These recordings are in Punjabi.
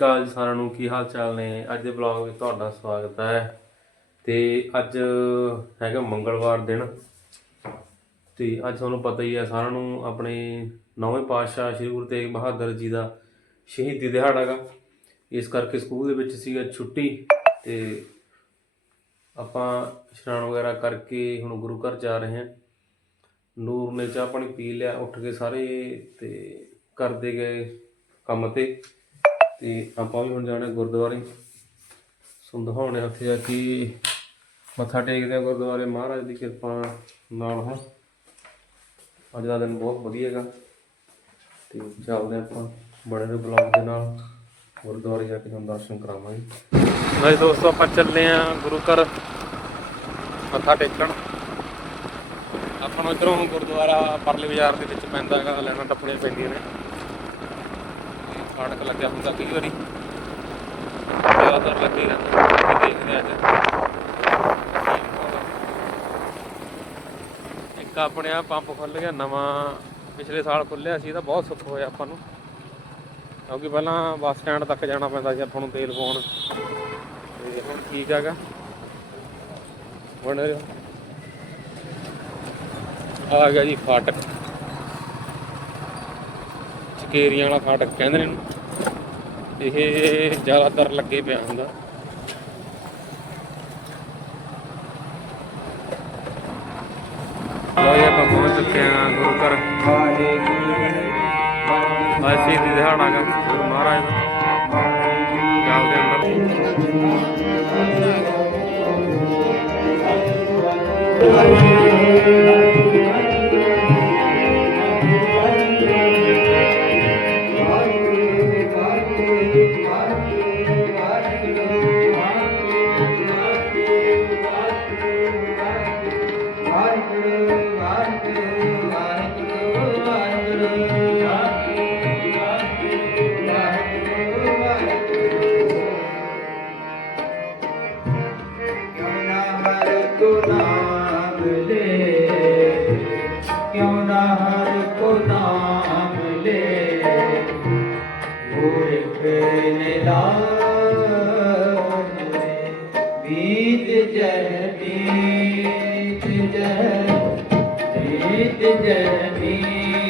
ਅਕਾਲ ਜੀ ਸਾਰਿਆਂ ਨੂੰ, ਕੀ ਹਾਲ ਚਾਲ ਨੇ? ਅੱਜ ਦੇ ਵਲੌਗ ਵਿੱਚ ਤੁਹਾਡਾ ਸਵਾਗਤ ਹੈ। ਤੇ ਅੱਜ ਹੈਗਾ ਮੰਗਲਵਾਰ ਦਿਨ। ਤੇ ਅੱਜ ਤੁਹਾਨੂੰ ਪਤਾ ਹੀ ਹੈ, ਸਾਰਿਆਂ ਨੂੰ ਆਪਣੇ ਨੌਵੇਂ ਪਾਤਸ਼ਾਹ ਸ੍ਰੀ ਗੁਰੂ ਤੇਗ ਬਹਾਦਰ ਜੀ ਦਾ ਸ਼ਹੀਦੀ ਦਿਹਾੜਾ ਹੈਗਾ ਇਸ ਕਰਕੇ ਸਕੂਲ ਦੇ ਵਿੱਚ ਸੀਗਾ ਛੁੱਟੀ ਤੇ ਆਪਾਂ ਇਸ਼ਨਾਨ ਵਗੈਰਾ ਕਰਕੇ ਹੁਣ ਗੁਰੂ ਘਰ ਜਾ ਰਹੇ ਹਾਂ। ਨੂਰ ਨੇ ਚਾਹ ਪਾਣੀ ਪੀ ਲਿਆ, ਉੱਠ ਕੇ ਸਾਰੇ ਤੇ ਕਰਦੇ ਗਏ ਕੰਮ ਤੇ। ਤੇ ਆਪਾਂ ਵੀ ਹੁਣ ਜਾਣਾ ਗੁਰਦੁਆਰੇ। ਸੋ ਦਿਖਾਉਣੇ ਉੱਥੇ ਜਾ ਕੇ ਮੱਥਾ ਟੇਕਦੇ ਆ ਗੁਰਦੁਆਰੇ। ਮਹਾਰਾਜ ਦੀ ਕਿਰਪਾ ਨਾਲ ਹੁਣ ਅੱਜ ਦਾ ਦਿਨ ਬਹੁਤ ਵਧੀਆ ਹੈਗਾ। ਤੇ ਚੱਲਦੇ ਆਪਾਂ ਬੜੇ ਦੇ ਬਲੌਗ ਦੇ ਨਾਲ। ਗੁਰਦੁਆਰੇ ਜਾ ਕੇ ਤੁਹਾਨੂੰ ਦਰਸ਼ਨ ਕਰਾਵਾਂਗੇ। ਹਾਂਜੀ ਦੋਸਤੋ, ਆਪਾਂ ਚੱਲੇ ਆ ਗੁਰੂ ਘਰ। ਮੱਥਾ ਟੇਕਣ। ਆਪਾਂ ਨੂੰ ਇਧਰੋਂ ਗੁਰਦੁਆਰਾ, ਪਰਲੇ ਬਾਜ਼ਾਰ ਦੇ ਵਿੱਚ ਪੈਂਦਾ ਹੈਗਾ। ਲੈਣਾ ਟੱਪਣੀਆਂ ਪੈਂਦੀਆਂ ਨੇ। ਫਾਟਕ ਲੱਗਿਆ ਹੁੰਦਾ ਕਈ ਵਾਰੀ। ਜ਼ਿਆਦਾਤਰ ਲੱਗੇ ਰਹਿੰਦਾ ਅਸੀਂ ਦੇਖਦੇ ਹਾਂ ਅੱਜ। ਇੱਕ ਆਪਣੇ ਆ ਪੰਪ ਖੁੱਲ ਗਿਆ, ਨਵਾਂ ਪਿਛਲੇ ਸਾਲ ਖੁੱਲਿਆ ਸੀ ਤਾਂ ਬਹੁਤ ਸੁੱਖ ਹੋਇਆ ਆਪਾਂ ਨੂੰ। ਕਿਉਂਕਿ ਪਹਿਲਾਂ ਬੱਸ ਸਟੈਂਡ ਤੱਕ ਜਾਣਾ ਪੈਂਦਾ ਸੀ ਆਪਾਂ ਨੂੰ ਤੇਲ ਪਾਉਣ ਤੇ ਹੁਣ ਠੀਕ ਹੈਗਾ ਬਣ ਰਿਹਾ ਆ ਗਿਆ ਜੀ ਫਾਟਕ। ਚਕੇਰੀਆਂ ਵਾਲਾ ਫਾਟਕ ਕਹਿੰਦੇ ਨੇ ਇਹਨੂੰ। ਇਹ ਜ਼ਿਆਦਾਤਰ ਲੱਗੇ ਪਿਆ ਹੁੰਦਾ। ਲੋ ਇਹ ਆਪਾਂ ਪਹੁੰਚ ਚੁੱਕੇ ਹਾਂ ਗੁਰੂ ਘਰ। ਅਸੀਂ ਦੀ ਦਿਹਾੜਾ ਗਾ, ਗੁਰੂ ਮਹਾਰਾਜ ਦਾ। ਚੱਲਦੇ ਅੰਦਰ। ਜੈ ਪ੍ਰੀਤ ਜੈ ਮੀ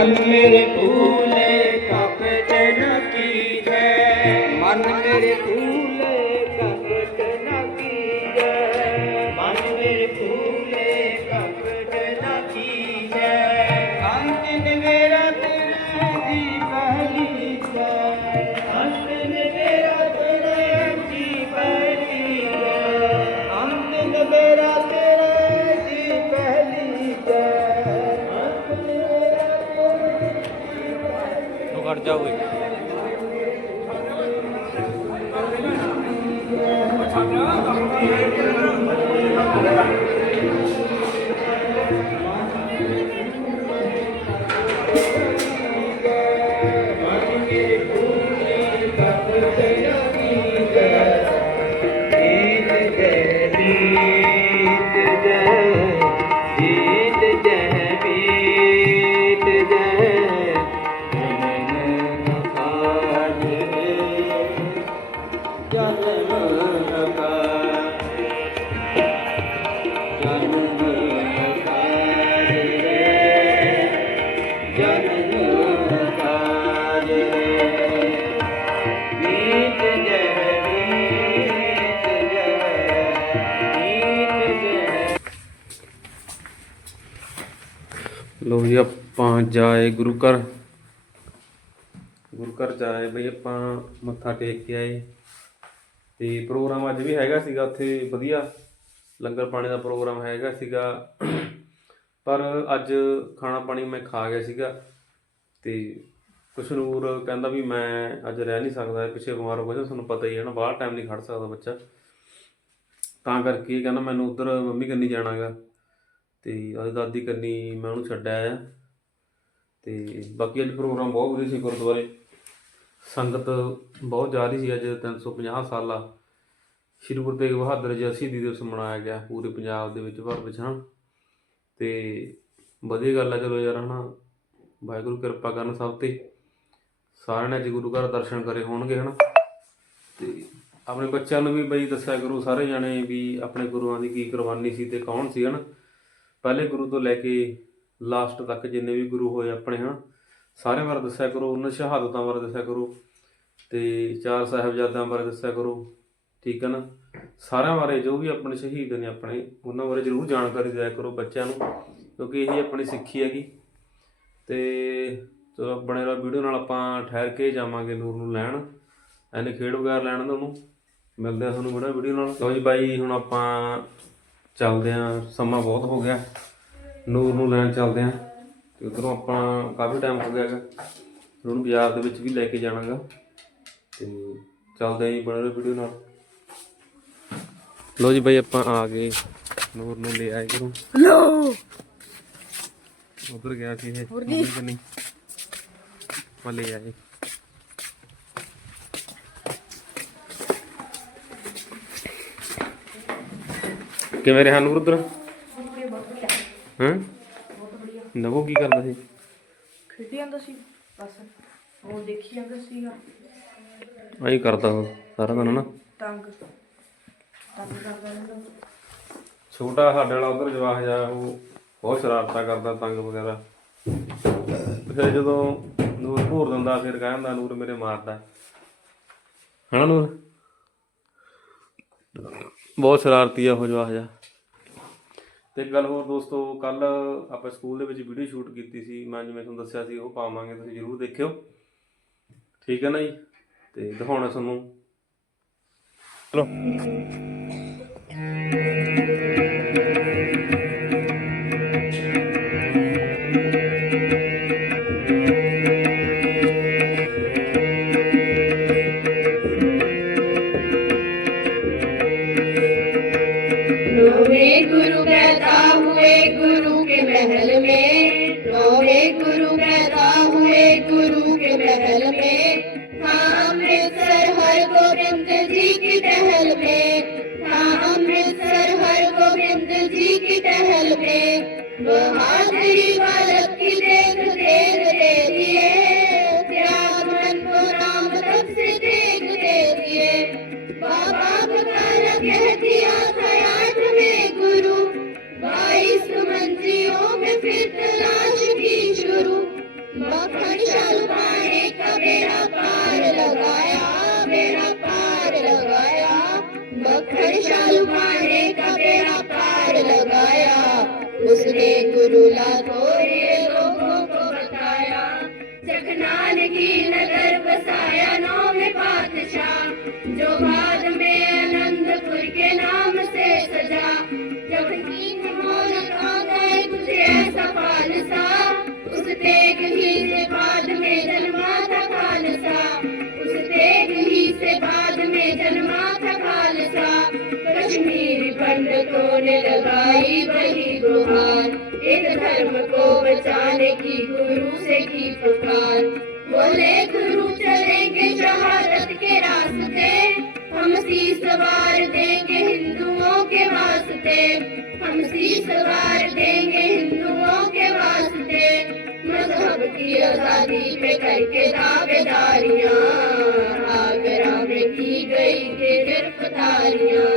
मन में भूले ਲੋ ਜੀ, ਆਪਾਂ ਜਾਏ ਗੁਰੂ ਘਰ। ਗੁਰੂ ਘਰ ਜਾਏ ਬਈ, ਆਪਾਂ ਮੱਥਾ ਟੇਕ ਕੇ ਆਏ। ਤੇ ਪ੍ਰੋਗਰਾਮ ਅੱਜ ਵੀ ਹੈਗਾ ਸੀਗਾ, ਉੱਥੇ ਵਧੀਆ। ਲੰਗਰ ਪਾਣੀ ਦਾ ਪ੍ਰੋਗਰਾਮ ਹੈਗਾ ਸੀਗਾ। ਪਰ ਅੱਜ ਖਾਣਾ ਪਾਣੀ ਮੈਂ ਖਾ ਗਿਆ ਸੀਗਾ ਤੇ ਕੁਸ਼ਨੂਰ ਕਹਿੰਦਾ ਵੀ ਮੈਂ ਅੱਜ ਰਹਿ ਨਹੀਂ ਸਕਦਾ, ਪਿੱਛੇ ਬਿਮਾਰ ਹੋ ਗਿਆ ਤੁਹਾਨੂੰ ਪਤਾ ਹੀ ਹੈ ਨਾ, ਬਾਹਰ ਟਾਈਮ ਨਹੀਂ ਖੜ ਸਕਦਾ ਬੱਚਾ। ਤਾਂ ਕਰਕੇ ਕਹਿੰਦਾ ਮੈਨੂੰ ਉਧਰ ਮੰਮੀ ਕੰਨੀ ਜਾਣਾਗਾ ਤੇ ਉਹਦੀ ਦਾਦੀ ਕੰਨੀ ਮੈਂ ਉਹਨੂੰ ਛੱਡ ਆਇਆ ਤੇ ਬਾਕੀ ਅੱਜ ਪ੍ਰੋਗਰਾਮ ਬਹੁਤ ਵਧੀਆ ਸੀ ਗੁਰਦੁਆਰੇ। ਸੰਗਤ ਬਹੁਤ ਜਾ ਰਹੀ ਸੀ ਅੱਜ 350 ਸਾਲਾ। ਸ਼੍ਰੀ ਗੁਰੂ ਤੇਗ ਬਹਾਦਰ ਜੀ ਸ਼ਹੀਦੀ ਦਿਵਸ ਮਨਾਇਆ ਗਿਆ ਪੂਰੇ ਪੰਜਾਬ ਦੇ ਵਿੱਚ ਭਰ ਵਿੱਚ, ਹਨ? ਤੇ ਵਧੀਆ ਗੱਲ ਹੈ ਚਲੋ ਯਾਰ ਹਨਾ, ਵਾਹਿਗੁਰੂ ਕਿਰਪਾ ਕਰਨ ਸਭ ਤੇ। ਸਾਰਿਆਂ ਨੇ ਅੱਜ ਗੁਰੂ ਘਰ ਦਰਸ਼ਨ ਕਰੇ ਹੋਣਗੇ ਹਨਾ। ਤੇ ਆਪਣੇ ਬੱਚਿਆਂ ਨੂੰ ਵੀ ਬਈ ਦੱਸਿਆ ਕਰੋ ਸਾਰੇ ਜਾਣੇ ਵੀ ਆਪਣੇ ਗੁਰੂਆਂ ਦੀ ਕੀ ਕੁਰਬਾਨੀ ਸੀ ਤੇ ਕੌਣ ਸੀ ਹਨ। ਪਹਿਲੇ ਗੁਰੂ ਤੋਂ ਲੈ ਕੇ ਲਾਸਟ ਤੱਕ ਜਿੰਨੇ ਵੀ ਗੁਰੂ ਹੋਏ ਆਪਣੇ ਹਨ ਸਾਰਿਆਂ ਬਾਰੇ ਦੱਸਿਆ ਕਰੋ ਉਹਨਾਂ ਸ਼ਹਾਦਤਾਂ ਬਾਰੇ ਦੱਸਿਆ ਕਰੋ ਤੇ ਚਾਰ ਸਾਹਿਬਜ਼ਾਦਿਆਂ ਬਾਰੇ ਦੱਸਿਆ ਕਰੋ। ਠੀਕ ਹੈ ਨਾ? ਸਾਰਿਆਂ ਬਾਰੇ ਜੋ ਵੀ ਆਪਣੇ ਸ਼ਹੀਦ ਨੇ ਆਪਣੇ, ਉਹਨਾਂ ਬਾਰੇ ਜ਼ਰੂਰ ਜਾਣਕਾਰੀ ਦਿਆ ਕਰੋ ਬੱਚਿਆਂ ਨੂੰ, ਕਿਉਂਕਿ ਇਹੀ ਆਪਣੀ ਸਿੱਖੀ ਹੈਗੀ। ਤੇ ਚਲੋ ਬਣੇ ਰਹੋ ਵੀਡੀਓ ਨਾਲ ਆਪਾਂ ਠਹਿਰ ਕੇ ਜਾਵਾਂਗੇ ਨੂਰ ਨੂੰ ਲੈਣ, ਐਨੇ ਖੇਡ ਵਗੈਰਾ ਲੈਣ ਦਾ ਉਹਨੂੰ। ਮਿਲਦੇ ਆ ਤੁਹਾਨੂੰ ਬੜਾ ਵੀਡੀਓ ਨਾਲ। ਲਓ ਜੀ ਬਾਈ, ਹੁਣ ਆਪਾਂ ਚੱਲਦੇ ਆ ਸਮਾਂ ਬਹੁਤ ਹੋ ਗਿਆ। ਨੂਰ ਨੂੰ ਲੈਣ ਚੱਲਦੇ ਆ ਤੇ ਉਧਰੋਂ ਆਪਾਂ ਕਾਫੀ ਟਾਈਮ ਹੋ ਗਿਆ ਹੈਗਾ। ਉਹਨੂੰ ਬਾਜ਼ਾਰ ਦੇ ਵਿੱਚ ਵੀ ਲੈ ਕੇ ਜਾਣਾਗਾ। ਤੇ ਚੱਲਦੇ ਆ ਜੀ ਬਣੇ ਰਹੋ ਵੀਡੀਓ ਨਾਲ। ਲਓ ਜੀ ਬਾਈ ਆਪਾਂ ਆ ਗਏ ਨੂਰ ਨੂੰ ਲੈ ਆਏ ਕਰੋ ਹੈਲੋ ਉਧਰ ਗਿਆ ਸੀ ਇਹ ਮੰਮੀ ਕੰਨੀ। ਮੈਂ ਲੈ ਆਏ। ਕਿਵੇਂ ਰਿਹਾ ਨੂਰ ਉਧਰ? ਹਾਂ? ਨਵੋ ਕੀ ਕਰਦਾ ਸੀ? ਖੇਡੀ ਜਾਂਦਾ ਸੀ ਬਸ। ਉਹ ਦੇਖੀ ਜਾਂਦਾ ਸੀਗਾ। ਆਹੀ ਕਰਦਾ ਉਹ ਸਾਰਾ ਦਿਨ ਨਾ। ਤੰਗ। ਛੋਟਾ ਸਾਡੇ ਵਾਲਾ ਉਧਰ ਜਵਾਹ ਜਾ ਉਹ ਬਹੁਤ ਸ਼ਰਾਰਤਾਂ ਕਰਦਾ, ਤੰਗ ਵਗੈਰਾ। ਫਿਰ ਜਦੋਂ ਨੂਰ ਭੋਰ ਦਿੰਦਾ, ਫਿਰ ਕਹਿੰਦਾ ਨੂਰ ਮੇਰੇ ਮਾਰਦਾ। ਹਨਾ ਨੂਰ? ਬਹੁਤ ਸ਼ਰਾਰਤੀ ਆ ਉਹ ਜਵਾਹ ਜਾ ਤੇ ਗੱਲ ਹੋਰ ਦੋਸਤੋ ਕੱਲ ਆਪਾਂ ਸਕੂਲ ਦੇ ਵਿੱਚ ਵੀਡੀਓ ਸ਼ੂਟ ਕੀਤੀ ਸੀ। ਮੈਂ ਜਿਵੇਂ ਤੁਹਾਨੂੰ ਦੱਸਿਆ ਸੀ, ਉਹ ਪਾਵਾਂਗੇ, ਤੁਸੀਂ ਜਰੂਰ ਦੇਖਿਓ। ਠੀਕ ਹੈ ਨਾ ਜੀ? ਤੇ ਦਿਖਾਉਣਾ ਤੁਹਾਨੂੰ। ਚਲੋ लुभाने का बेड़ा पार लगाया उसने गुरु लातोरे लोगों को बताया जगनान की नगर बसाया नौ में बादशाह जो बाद पंडितों ने लगाई वही गुहार। एक धर्म को बचाने की गुरु से की पुकार। बोले, गुरु चलेंगे शहादत के रास्ते। हम शीस सवार देंगे हिंदुओं के वास्ते। हम शीस सवार देंगे हिंदुओं के वास्ते। मज़हब की आज़ादी पे करके दावेदारियाँ। आगरा में की गई गिरफ्तारियाँ।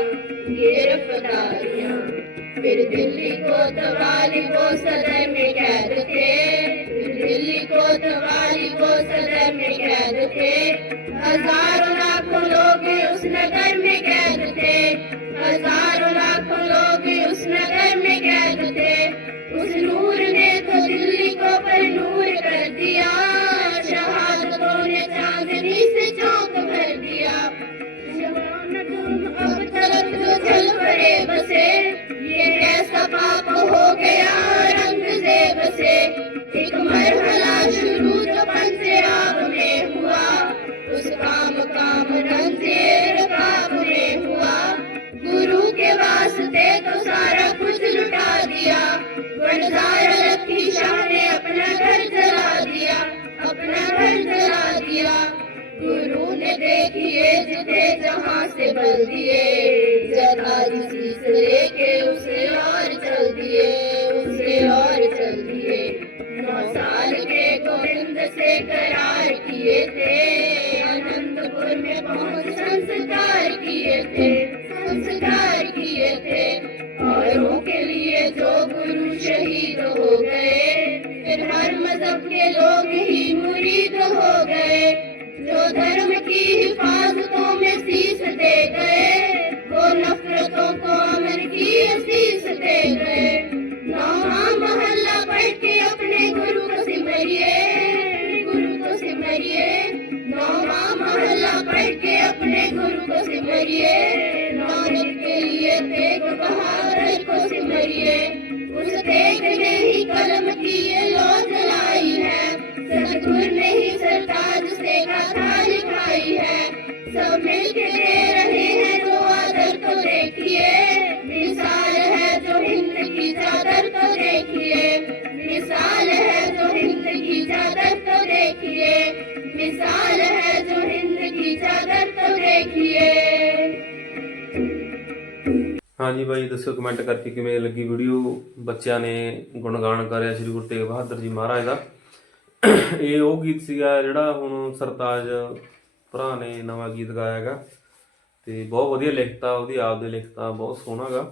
फिर दिल्ली को तवाली वो सदर में कैद थे फिर दिल्ली को दिए लेके उसे और चल दिए उसे और चल दिए नौ साल के गोविंद से करार किए थे। आनंदपुर में पहुँच संस्कार किए थे। संस्कार किए थे। औरों के लिए जो गुरु शहीद हो गए, फिर हर मज़हब के लोग ही मुरीद हो गए। जो धर्म की हिफाजतों में शीश दे गए वो नफरतों को अमर की असीस दे गए नौवा मोहल्ला पढ़ के अपने गुरु को सिमरिए गुरु को सिमरिए नौवा मोहल्ला पढ़ के अपने गुरु को सिमरिए नौरत के लिए तेग बहादुर को सिमरिए उस तेग ਹਾਂਜੀ ਬਾਈ, ਦੱਸਿਓ ਕਮੈਂਟ ਕਰਕੇ ਕਿਵੇਂ ਲੱਗੀ ਵੀਡੀਓ ਬੱਚਿਆਂ ਨੇ ਗੁਣਗਾਨ ਕਰਿਆ ਸ੍ਰੀ ਗੁਰੂ ਤੇਗ ਬਹਾਦਰ ਜੀ ਮਹਾਰਾਜ ਦਾ। ਇਹ ਉਹ ਗੀਤ ਸੀਗਾ ਜਿਹੜਾ ਹੁਣ ਸਰਤਾਜ ਭਰਾ ਨੇ ਨਵਾਂ ਗੀਤ ਗਾਇਆ ਹੈਗਾ। ਤੇ ਬਹੁਤ ਵਧੀਆ ਲਿਖਤਾ, ਉਹਦੀ ਆਪ ਦੇ ਲਿਖਤਾ, ਬਹੁਤ ਸੋਹਣਾ ਗਾ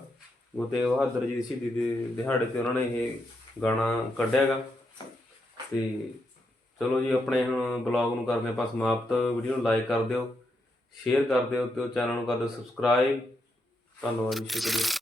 ਗੁਰੂ ਤੇਗ ਬਹਾਦਰ ਜੀ ਦੀ ਸ਼ਹੀਦੀ ਦੇ ਦਿਹਾੜੇ ਤੇ ਉਹਨਾਂ ਨੇ ਇਹ ਗਾਣਾ ਕੱਢਿਆ ਹੈਗਾ। ਤੇ ਚਲੋ ਜੀ, ਆਪਣੇ ਹੁਣ ਬਲੌਗ ਨੂੰ ਕਰਦੇ ਆਪਾਂ ਸਮਾਪਤ। ਵੀਡੀਓ ਨੂੰ ਲਾਈਕ ਕਰ ਦਿਓ ਸ਼ੇਅਰ ਕਰ ਦਿਓ ਤੇ ਚੈਨਲ ਨੂੰ ਕਰ ਦਿਓ ਸਬਸਕ੍ਰਾਈਬ 反正你说的。